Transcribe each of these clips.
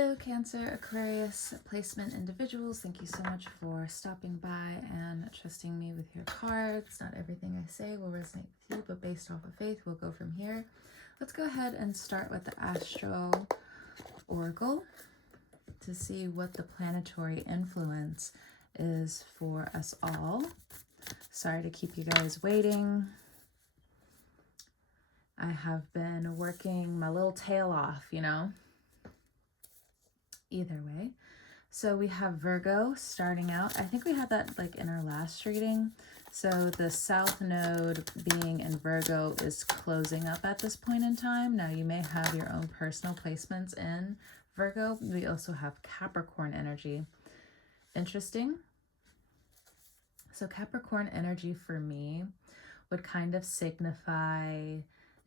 Hello, Cancer, Aquarius, placement individuals. Thank you so much for stopping by and trusting me with your cards. Not everything I say will resonate with you, but based off of faith, we'll go from here. Let's go ahead and start with the Astro Oracle to see what the planetary influence is for us all. Sorry to keep you guys waiting. I have been working my little tail off, you know. Either way. So we have Virgo starting out. I think we had that like in our last reading. So the South Node being in Virgo is closing up at this point in time. Now you may have your own personal placements in Virgo. We also have Capricorn energy. Interesting. So Capricorn energy for me would kind of signify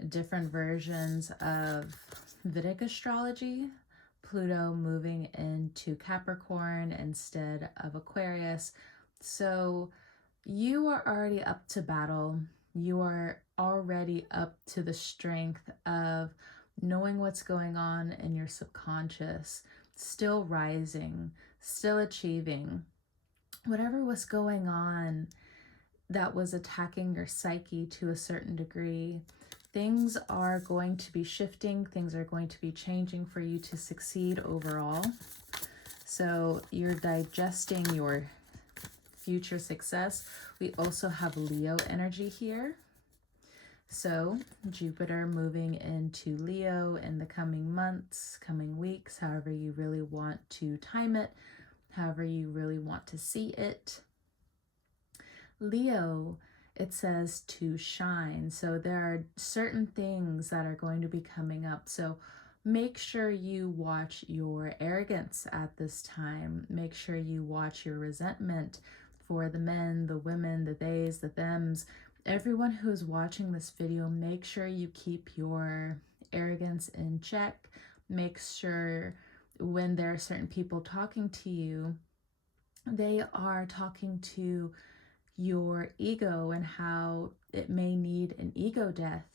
different versions of Vedic astrology. Pluto moving into Capricorn instead of Aquarius. So you are already up to battle. You are already up to the strength of knowing what's going on in your subconscious, still rising, still achieving. Whatever was going on that was attacking your psyche to a certain degree, things are going to be shifting. Things are going to be changing for you to succeed overall. So you're digesting your future success. We also have Leo energy here. So Jupiter moving into Leo in the coming months, coming weeks, however you really want to time it, however you really want to see it. Leo, it says to shine. So there are certain things that are going to be coming up. So make sure you watch your arrogance at this time. Make sure you watch your resentment for the men, the women, the theys, the thems. Everyone who is watching this video, make sure you keep your arrogance in check. Make sure when there are certain people talking to you, they are talking to your ego and how it may need an ego death,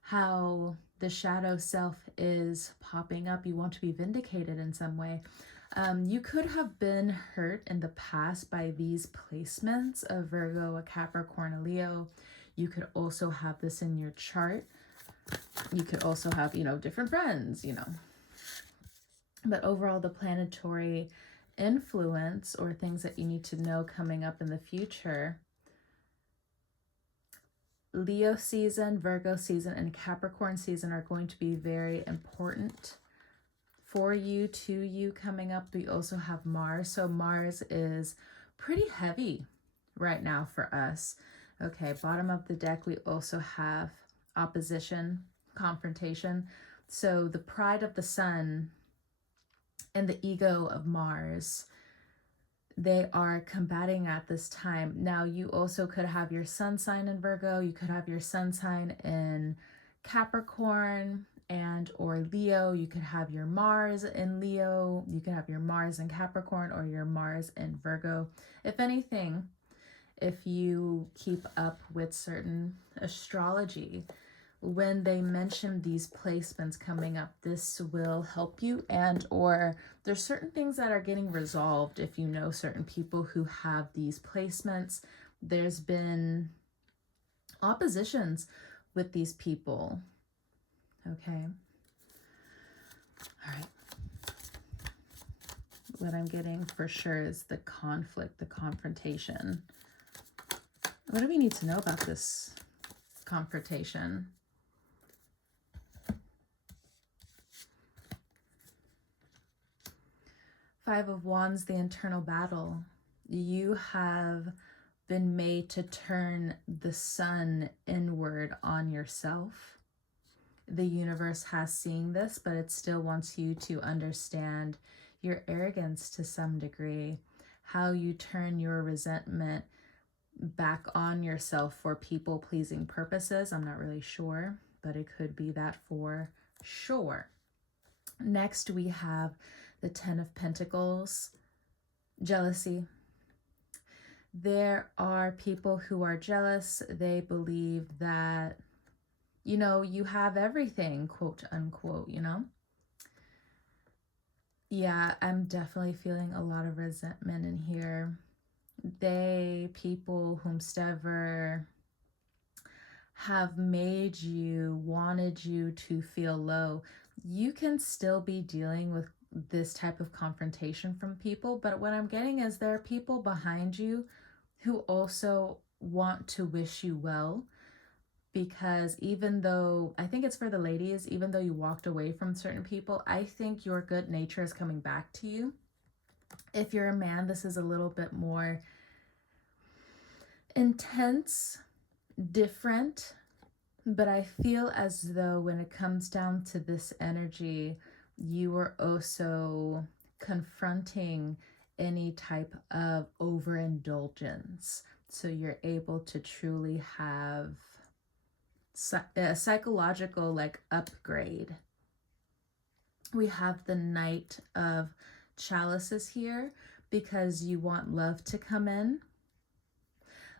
how the shadow self is popping up. You want to be vindicated in some way. You could have been hurt in the past by these placements of Virgo, a Capricorn, a Leo. You could also have this in your chart. You could also have, different friends, But overall, the planetary influence or things that you need to know coming up in the future, Leo season, Virgo season, and Capricorn season are going to be very important for you, to you coming up. We also have Mars. So Mars is pretty heavy right now for us. Okay, bottom of the deck, we also have opposition, confrontation. So the pride of the sun and the ego of Mars, they are combating at this time. Now, you also could have your sun sign in Virgo. You could have your sun sign in Capricorn and or Leo. You could have your Mars in Leo. You could have your Mars in Capricorn or your Mars in Virgo. If anything, if you keep up with certain astrology, when they mention these placements coming up, this will help you, and or there's certain things that are getting resolved if you know certain people who have these placements. There's been oppositions with these people. Okay. All right. What I'm getting for sure is the conflict, the confrontation. What do we need to know about this confrontation? Five of Wands, the internal battle. You have been made to turn the sun inward on yourself. The universe has seen this, but it still wants you to understand your arrogance to some degree, how you turn your resentment back on yourself for people-pleasing purposes. I'm not really sure, but it could be that for sure. Next, we have the Ten of Pentacles, jealousy. There are people who are jealous. They believe that, you have everything, quote unquote, Yeah, I'm definitely feeling a lot of resentment in here. People whomstever have made you, wanted you to feel low, you can still be dealing with this type of confrontation from people. But what I'm getting is there are people behind you who also want to wish you well, because even though I think it's for the ladies, even though you walked away from certain people, I think your good nature is coming back to you. If you're a man, this is a little bit more intense, different, but I feel as though when it comes down to this energy, you are also confronting any type of overindulgence. So you're able to truly have a psychological like upgrade. We have the Knight of Chalices here because you want love to come in.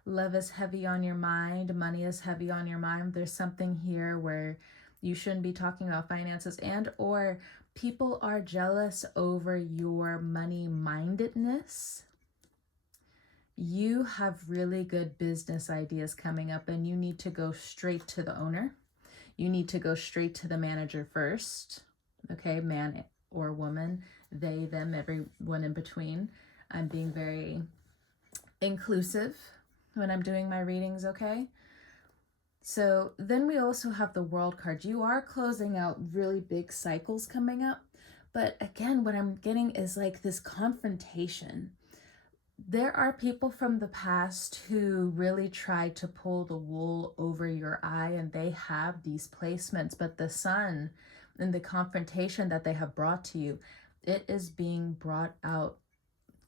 Love is heavy on your mind, money is heavy on your mind. There's something here where you shouldn't be talking about finances, and or people are jealous over your money mindedness. You have really good business ideas coming up and you need to go straight to the owner. You need to go straight to the manager first. Okay, man or woman, they, them, everyone in between. I'm being very inclusive when I'm doing my readings, okay? So then we also have the World card. You are closing out really big cycles coming up. But again, what I'm getting is like this confrontation. There are people from the past who really tried to pull the wool over your eye, and they have these placements, but the sun and the confrontation that they have brought to you, it is being brought out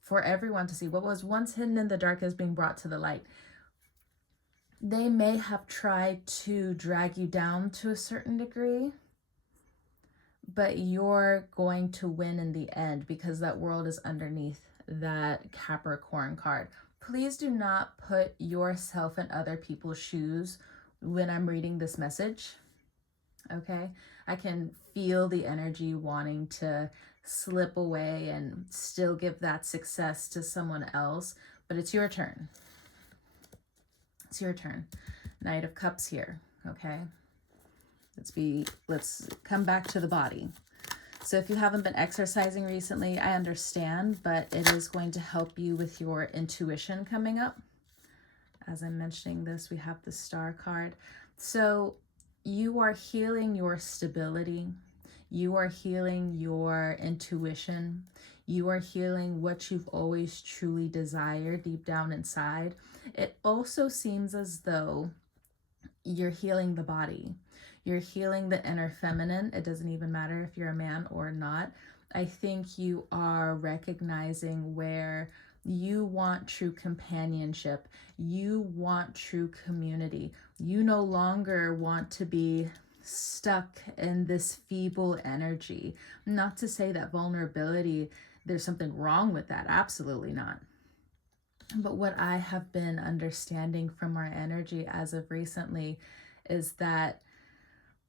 for everyone to see. What was once hidden in the dark is being brought to the light. They may have tried to drag you down to a certain degree, but you're going to win in the end because that world is underneath that Capricorn card. Please do not put yourself in other people's shoes when I'm reading this message, okay? I can feel the energy wanting to slip away and still give that success to someone else, but it's your turn. It's your turn. Knight of Cups here, okay? Let's come back to the body. So if you haven't been exercising recently, I understand, but it is going to help you with your intuition coming up. As I'm mentioning this, we have the Star card. So you are healing your stability. You are healing your intuition. You are healing what you've always truly desired deep down inside. It also seems as though you're healing the body. You're healing the inner feminine. It doesn't even matter if you're a man or not. I think you are recognizing where you want true companionship. You want true community. You no longer want to be stuck in this feeble energy. Not to say that vulnerability, there's something wrong with that. Absolutely not. But what I have been understanding from our energy as of recently is that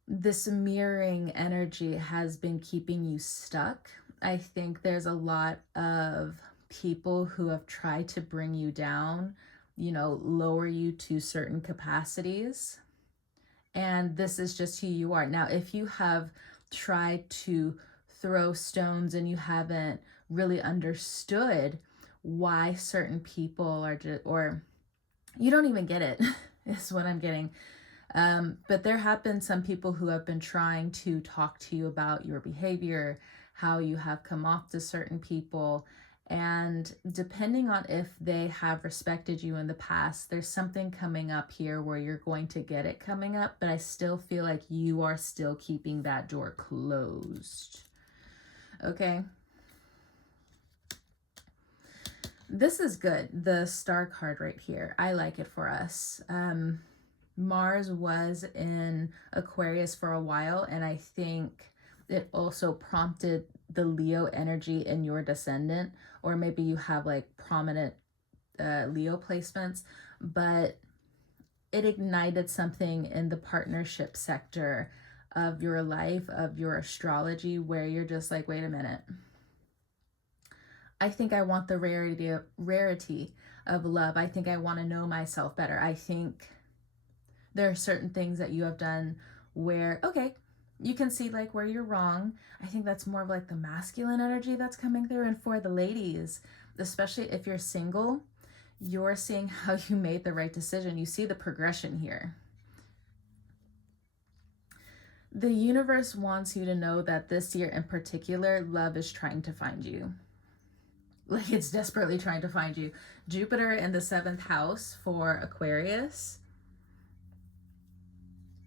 this mirroring energy has been keeping you stuck. I think there's a lot of people who have tried to bring you down, lower you to certain capacities. And this is just who you are. Now, if you have tried to throw stones and you haven't really understood why certain people are just, or you don't even get it, is what I'm getting. But there have been some people who have been trying to talk to you about your behavior, how you have come off to certain people. And depending on if they have respected you in the past, there's something coming up here where you're going to get it coming up. But I still feel like you are still keeping that door closed. Okay. This is good. The Star card right here. I like it for us. Mars was in Aquarius for a while, and I think it also prompted the Leo energy in your descendant, or maybe you have like prominent Leo placements, but it ignited something in the partnership sector of your life, of your astrology, where you're just like, wait a minute. I think I want the rarity of love. I think I want to know myself better. I think there are certain things that you have done where, okay, you can see like where you're wrong. I think that's more of like the masculine energy that's coming through. And for the ladies, especially if you're single, you're seeing how you made the right decision. You see the progression here. The universe wants you to know that this year in particular, love is trying to find you. Like it's desperately trying to find you. Jupiter in the 7th house for Aquarius,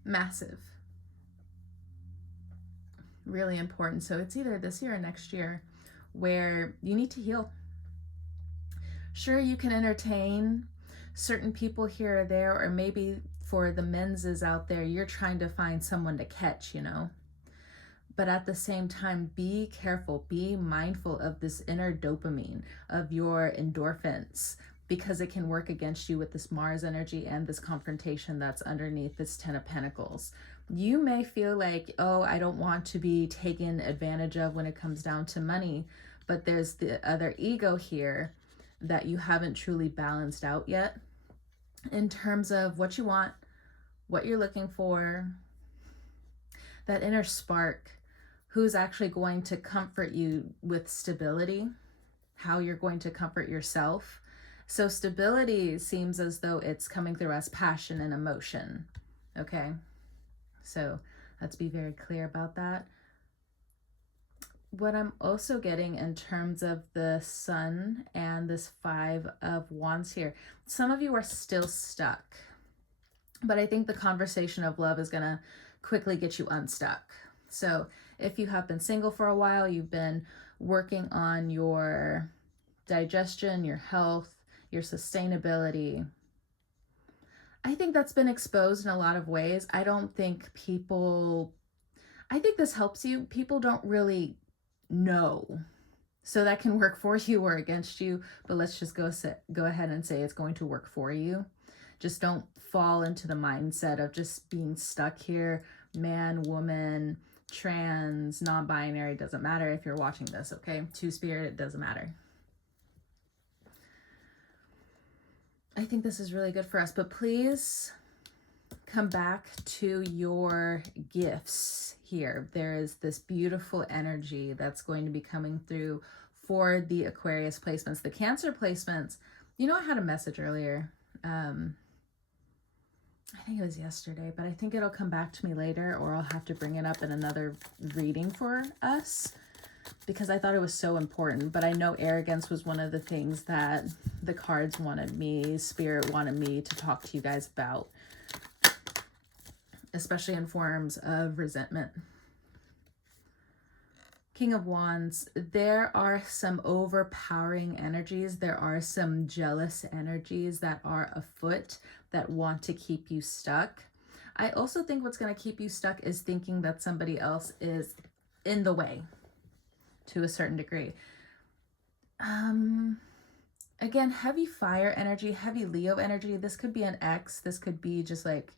massive, really important. So it's either this year or next year where you need to heal. Sure, you can entertain certain people here or there, or maybe for the menses out there, you're trying to find someone to catch, you know. But at the same time, be careful, be mindful of this inner dopamine, of your endorphins, because it can work against you with this Mars energy and this confrontation that's underneath this 10 of Pentacles. You may feel like, oh, I don't want to be taken advantage of when it comes down to money, but there's the other ego here that you haven't truly balanced out yet in terms of what you want, what you're looking for, that inner spark, who's actually going to comfort you with stability, how you're going to comfort yourself. So stability seems as though it's coming through as passion and emotion. Okay, so let's be very clear about that. What I'm also getting in terms of the Sun and this 5 of Wands here, some of you are still stuck, but I think the conversation of love is going to quickly get you unstuck. So if you have been single for a while, you've been working on your digestion, your health, your sustainability, I think that's been exposed in a lot of ways. I think this helps you. People don't really know. So that can work for you or against you, but let's just go ahead and say it's going to work for you. Just don't fall into the mindset of just being stuck here. Man, woman, trans, non-binary, doesn't matter if you're watching this, okay? Two-spirit, it doesn't matter. I think this is really good for us, but please come back to your gifts here. There is this beautiful energy that's going to be coming through for the Aquarius placements. The Cancer placements, you know, I had a message earlier. I think it was yesterday, but I think it'll come back to me later, or I'll have to bring it up in another reading for us because I thought it was so important. But I know arrogance was one of the things that the cards wanted me, Spirit wanted me to talk to you guys about, especially in forms of resentment. King of Wands, there are some overpowering energies. There are some jealous energies that are afoot that want to keep you stuck. I also think what's going to keep you stuck is thinking that somebody else is in the way to a certain degree. Again, heavy fire energy, heavy Leo energy. This could be an ex. This could be just like,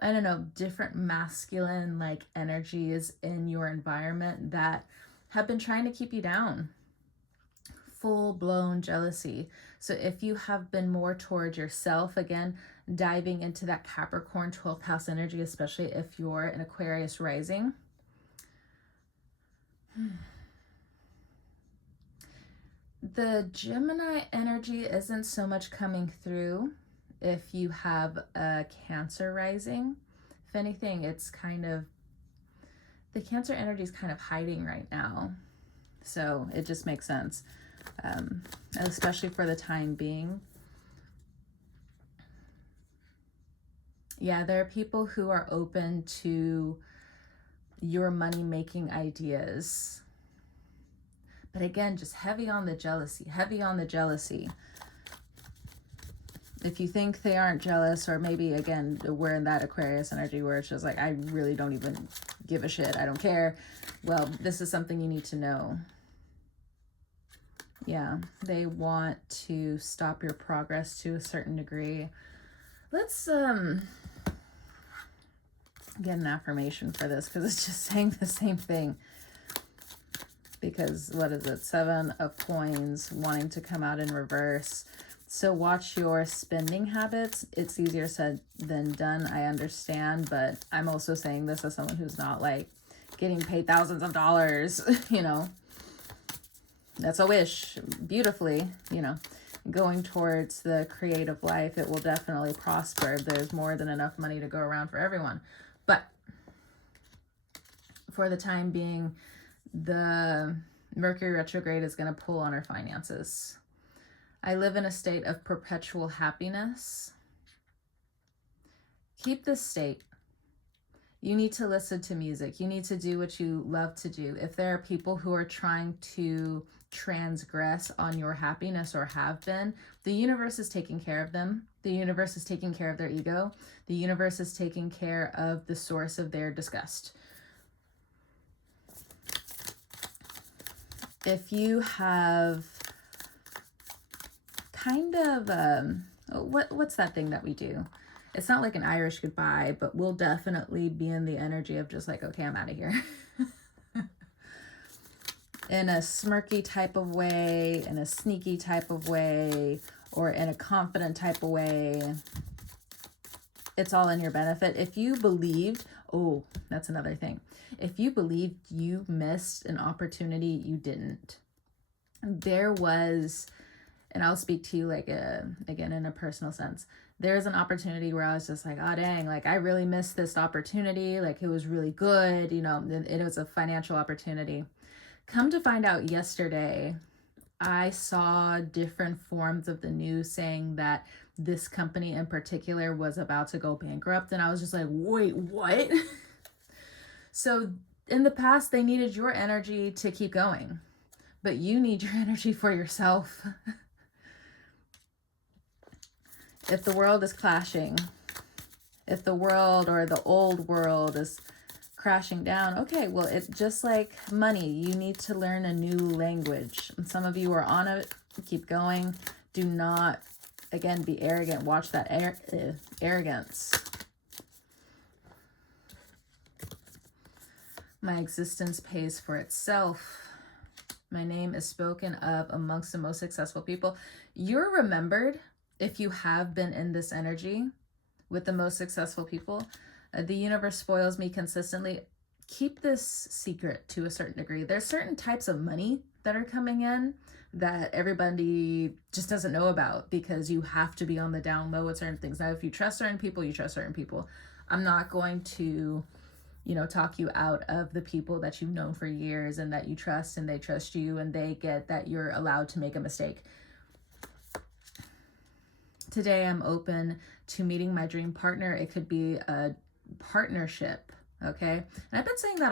I don't know, different masculine like energies in your environment that have been trying to keep you down. Full-blown jealousy. So if you have been more towards yourself, again, diving into that Capricorn 12th house energy, especially if you're an Aquarius rising. The Gemini energy isn't so much coming through if you have a Cancer rising. If anything, it's kind of, the Cancer energy is kind of hiding right now. So it just makes sense, especially for the time being. Yeah, there are people who are open to your money-making ideas. But again, just heavy on the jealousy, heavy on the jealousy. If you think they aren't jealous, or maybe, again, we're in that Aquarius energy where it's just like, I really don't even give a shit, I don't care. Well, this is something you need to know. Yeah, they want to stop your progress to a certain degree. Let's get an affirmation for this because it's just saying the same thing. because what is it? 7 of coins wanting to come out in reverse. So watch your spending habits. It's easier said than done, I understand, but I'm also saying this as someone who's not like getting paid thousands of dollars, you know. That's a wish, beautifully, you know, going towards the creative life. It will definitely prosper. There's more than enough money to go around for everyone. But for the time being, the Mercury retrograde is going to pull on our finances. I live in a state of perpetual happiness. Keep this state. You need to listen to music. You need to do what you love to do. If there are people who are trying to transgress on your happiness or have been, the universe is taking care of them. The universe is taking care of their ego. The universe is taking care of the source of their disgust. If you have kind of, what's that thing that we do? It's not like an Irish goodbye, but we'll definitely be in the energy of just like, okay, I'm out of here. In a smirky type of way, in a sneaky type of way, or in a confident type of way. It's all in your benefit. If you believed, oh, that's another thing. If you believed you missed an opportunity, you didn't. There was, and I'll speak to you like again in a personal sense. There's an opportunity where I was just like, oh dang, like I really missed this opportunity. Like it was really good, you know, it was a financial opportunity. Come to find out yesterday, I saw different forms of the news saying that this company in particular was about to go bankrupt. And I was just like, wait, what? So in the past, they needed your energy to keep going, but you need your energy for yourself. If the world is clashing, if the world or the old world is crashing down, okay, well, it's just like money. You need to learn a new language. And some of you are on it. Keep going. Do not, again, be arrogant. Watch that arrogance. My existence pays for itself. My name is spoken of amongst the most successful people. You're remembered if you have been in this energy with the most successful people. The universe spoils me consistently. Keep this secret to a certain degree. There's certain types of money that are coming in that everybody just doesn't know about because you have to be on the down low with certain things. Now, if you trust certain people, you trust certain people. I'm not going to, you know, talk you out of the people that you've known for years and that you trust and they trust you and they get that you're allowed to make a mistake. Today, I'm open to meeting my dream partner. It could be a partnership, okay? And I've been saying that a